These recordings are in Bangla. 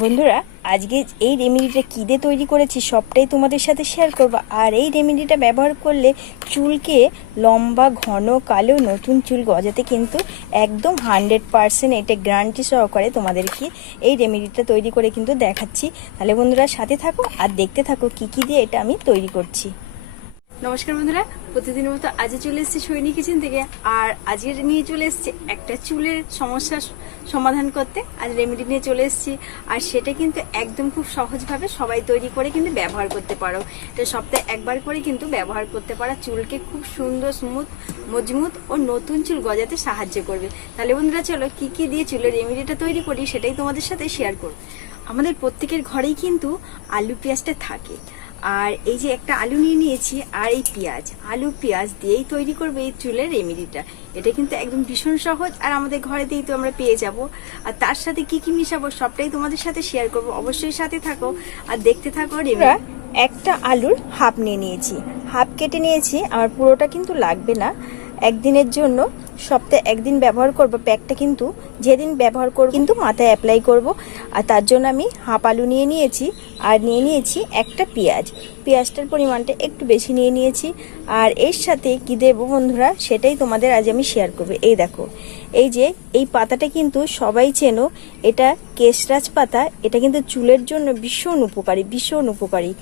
বন্ধুরা, আজকে এই রেমেডিটা কী দিয়ে তৈরি করেছি সবটাই তোমাদের সাথে শেয়ার করব। আর এই রেমেডিটা ব্যবহার করলে চুলকে লম্বা, ঘন, কালো, নতুন চুল গজাতে কিন্তু একদম 100% এটা গ্যারান্টি সহকারে তোমাদেরকে এই রেমেডিটা তৈরি করে কিন্তু দেখাচ্ছি। তাহলে বন্ধুরা সাথে থাকো আর দেখতে থাকো কী কী দিয়ে এটা আমি তৈরি করছি। নমস্কার বন্ধুরা, প্রতিদিনের মতো আজকে চলে এসেছি সৈনী কিচেন থেকে। আর আজকে নিয়ে চলে এসেছি একটা চুলের সমস্যার সমাধান করতে। আজ রেমেডি নিয়ে চলে এসেছি, আর সেটা কিন্তু একদম খুব সহজভাবে সবাই তৈরি করে কিন্তু ব্যবহার করতে পারো। এটা সপ্তাহে একবার করে কিন্তু ব্যবহার করতে পারো, চুলকে খুব সুন্দর, স্মুথ, মজবুত ও নতুন চুল গজাতে সাহায্য করবে। তাহলে বন্ধুরা চলো কি কি দিয়ে চুলের রেমেডিটা তৈরি করি সেটাই তোমাদের সাথে শেয়ার করব। আমাদের প্রত্যেকের ঘরেই কিন্তু আলু পেঁয়াজটা থাকে। আর এই যে একটা আলু নিয়ে নিয়েছি, আর এই পেঁয়াজ, আলু পেঁয়াজ দিয়েই তৈরি করবে এই চুলের রেমেডিটা। এটা কিন্তু একদম ভীষণ সহজ, আর আমাদের ঘরেতেই তো আমরা পেয়ে যাব। আর তার সাথে কি কি মিশাবো সবটাই তোমাদের সাথে শেয়ার করব। অবশ্যই সাথে থাকো আর দেখতে থাকো রেমেডি। একটা আলুর হাফ নিয়ে নিয়েছি, হাফ কেটে নিয়েছি, আমার পুরোটা কিন্তু লাগবে না। একদিনের জন্য, সপ্তাহে একদিন ব্যবহার করব। প্যাকটা কিন্তু যেদিন ব্যবহার করব কিন্তু মাথায় অ্যাপ্লাই করব। আর তার জন্য আমি হাফ আলু নিয়ে নিয়েছি, আর নিয়ে নিয়েছি একটা পেঁয়াজ। পেঁয়াজটার পরিমাণটা একটু বেশি নিয়ে নিয়েছি। আর এর সাথে কি দেবো বন্ধুরা সেটাই তোমাদের আজ আমি শেয়ার করবো। এই দেখো, এই যে এই পাতাটা কিন্তু সবাই চেনো, এটা কেশরাজ পাতা। এটা কিন্তু চুলের জন্য ভীষণ উপকারী, ভীষণ উপকারী।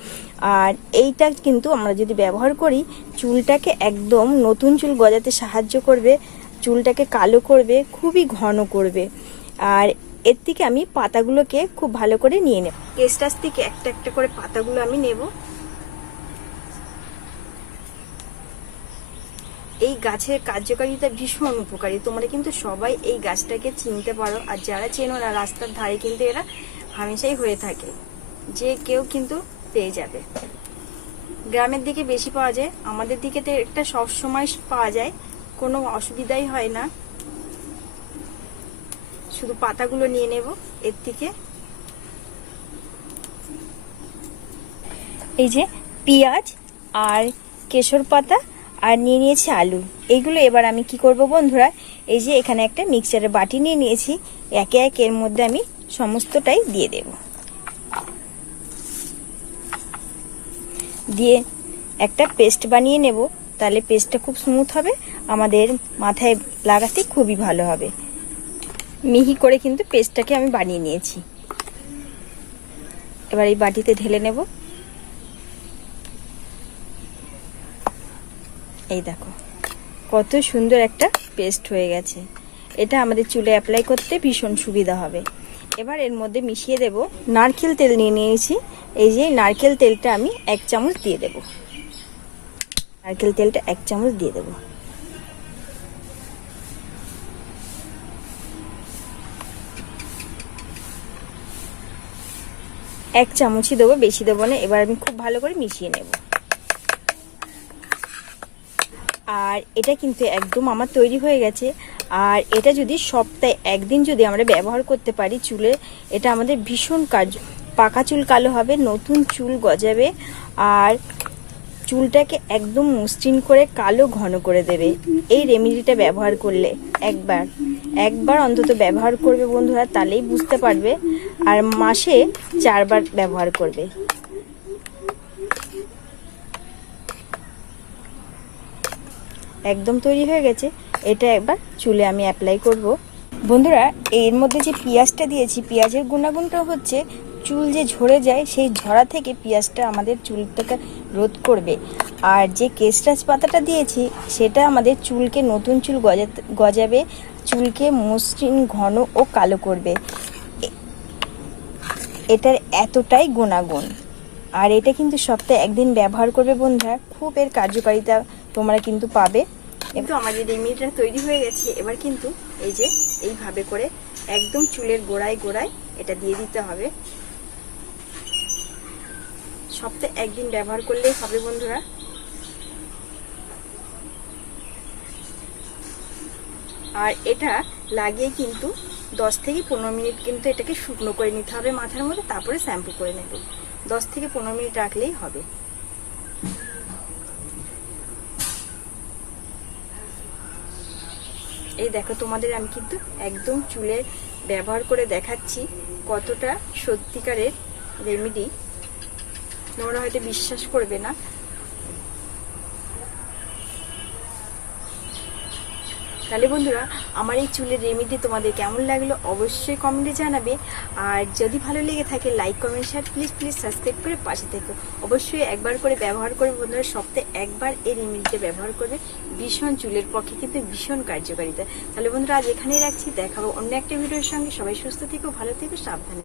আর এইটা কিন্তু আমরা যদি ব্যবহার করি চুলটাকে একদম নতুন চুল গজাতে সাহায্য করবে, চুলটাকে কালো করবে, খুবই ঘন করবে। আর এর থেকে আমি পাতাগুলোকে খুব ভালো করে নিয়ে নেব। কেশরাজ থেকে একটা একটা করে পাতাগুলো আমি নেব। এই গাছের কার্যকারিতা ভীষণ উপকারী, তোমরা কিন্তু সবাই এই গাছটাকে চিনতে পারো। আর যারা চেনো না, রাস্তার ধারে কিন্তু এরা হামেশাই হয়ে থাকে, যে কেউ কিন্তু পেয়ে যাবে। গ্রামের দিকে বেশি পাওয়া যায়, আমাদের দিকে তো একটা সবসময় পাওয়া যায়, কোনো অসুবিধাই হয় না। শুধু পাতাগুলো নিয়ে নেব এর থেকে। এই যে পেঁয়াজ আর কেশর পাতা আর নিয়ে নিয়েছি আলু। এইগুলো এবার আমি কি করব বন্ধুরা, এই যে এখানে একটা মিক্সচারের বাটি নিয়ে নিয়েছি, একে একে এর মধ্যে আমি সমস্তটাই দিয়ে দেব। দিয়ে একটা পেস্ট বানিয়ে নেব, তাহলে পেস্টটা খুব স্মুথ হবে, আমাদের মাথায় লাগাতে খুবই ভালো হবে। মিহি করে কিন্তু পেস্টটাকে আমি বানিয়ে নিয়েছি। এবার এই বাটিতে ঢেলে নেব। এই দেখো কত সুন্দর একটা পেস্ট হয়ে গেছে। এটা আমাদের চুলে অ্যাপ্লাই করতে ভীষণ সুবিধা হবে। এবার এর মধ্যে মিশিয়ে দেব নারকেল তেল নিয়ে নিয়েছি। এই যে নারকেল তেলটা আমি 1 চামচ দিয়ে দেব। নারকেল তেলটা 1 চামচ দিয়ে দেব। এক চামচই দেবো, বেশি দেবো না। এবার আমি খুব ভালো করে মিশিয়ে নেব। আর এটা কিন্তু একদম আমার তৈরি হয়ে গেছে। আর এটা যদি সপ্তাহে একদিন যদি আমরা ব্যবহার করতে পারি চুলে, এটা আমাদের ভীষণ কার্য। পাকা চুল কালো হবে, নতুন চুল গজাবে, আর চুলটাকে একদম মসৃণ করে কালো ঘন করে দেবে এই রেমেডিটা ব্যবহার করলে। একবার অন্তত ব্যবহার করবে বন্ধুরা, তাহলেই বুঝতে পারবে। আর মাসে 4 বার ব্যবহার করবে। একদম তৈরি হয়ে গেছে। এটা একবার চুলে আমি অ্যাপ্লাই করব। বন্ধুরা, এর মধ্যে যে পেঁয়াজটা দিয়েছি, পেঁয়াজের গুণাগুণটা হচ্ছে চুল যে ঝরে যায় সেই ঝরা থেকে পেঁয়াজটা আমাদের চুলটাকে রোধ করবে। আর যে কেশরাজ পাতাটা দিয়েছি সেটা আমাদের চুলকে নতুন চুল গজাবে, চুলকে মসৃণ, ঘন ও কালো করবে। এটার এতটাই গুণাগুণ। আর এটা কিন্তু সপ্তাহে একদিন ব্যবহার করবে বন্ধুরা, খুব এর কার্যকারিতা তোমরা কিন্তু পাবে। কিন্তু আমাদের রেমেডিটা তৈরি হয়ে গেছে। এবার কিন্তু এই যে এইভাবে করে একদম চুলের গোড়ায় গোড়ায় এটা দিয়ে দিতে হবে। সপ্তাহে একদিন ব্যবহার করলেই হবে বন্ধুরা। আর এটা লাগিয়ে কিন্তু 10 থেকে 15 মিনিট কিন্তু এটাকে শুকনো করে নিতে হবে মাথার মধ্যে, তারপরে শ্যাম্পু করে নেবে। 10 থেকে 15 মিনিট রাখলেই হবে। এই দেখো, তোমাদের আমি কিন্তু একদম চুলে ব্যবহার করে দেখাচ্ছি কতটা সত্যিকারের রেমেডি তোমরা হয়তো বিশ্বাস করবে না। তাহলে বন্ধুরা, আমার এই চুলের রেমেডি তোমাদের কেমন লাগলো অবশ্যই কমেন্টে জানাবে। আর যদি ভালো লেগে থাকে like comment share please subscribe করে পাশে থেকো। অবশ্যই একবার করে ব্যবহার করবে বন্ধুরা, সপ্তাহে একবার এই রেমেডিটা ব্যবহার করবে। ভীষণ চুলের পক্ষে কিন্তু ভীষণ কার্যকারিতা। তাহলে বন্ধুরা, আজ এখানেই রাখছি, দেখাবো অন্য একটা ভিডিওর সঙ্গে। সবাই সুস্থ থেকো, ভালো থেকো, সাবধানে।